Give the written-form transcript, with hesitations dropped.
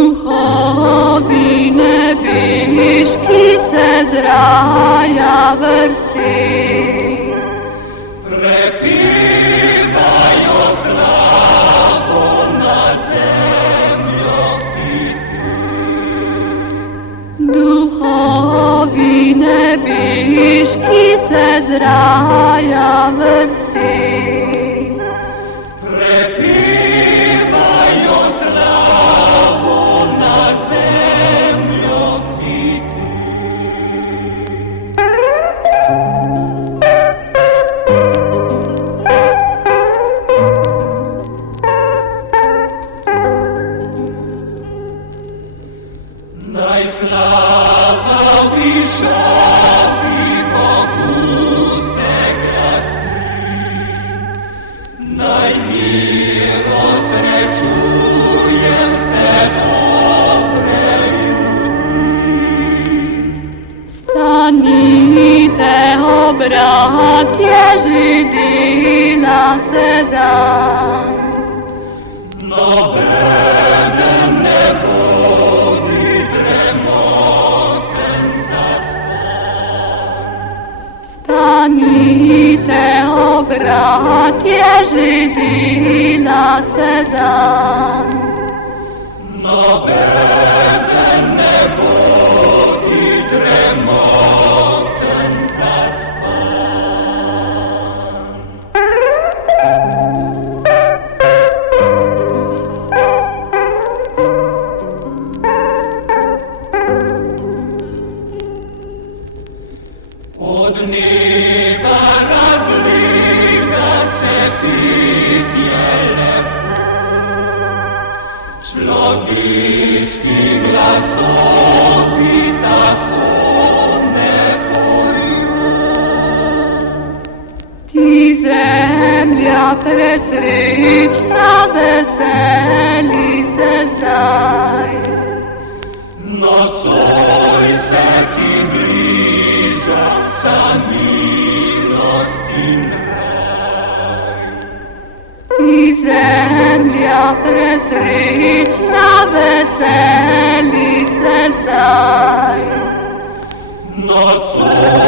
Духові небіжки се з рая версти, припіваю славу на землю піти. Духові небіжки се з рая версти, Припіваю славу на землю піти. Найслава вийшов і Богу се краси, наймір розречує все добре людьми. станіте, о братє, жиди на седан. Но беден не буде дремотен заспав. Станіте, о братє, жиди на седан. Но беден не буде дремотен заспав. Od neba razliga se pitje lepo, človeški glasovi tako ne poju. Ti zemlja presrečna, veseli se zdaj. Nocoj se ti bliža sa milost in raj. Ti zemlja presrečna, veseli se zdaj. Nocoj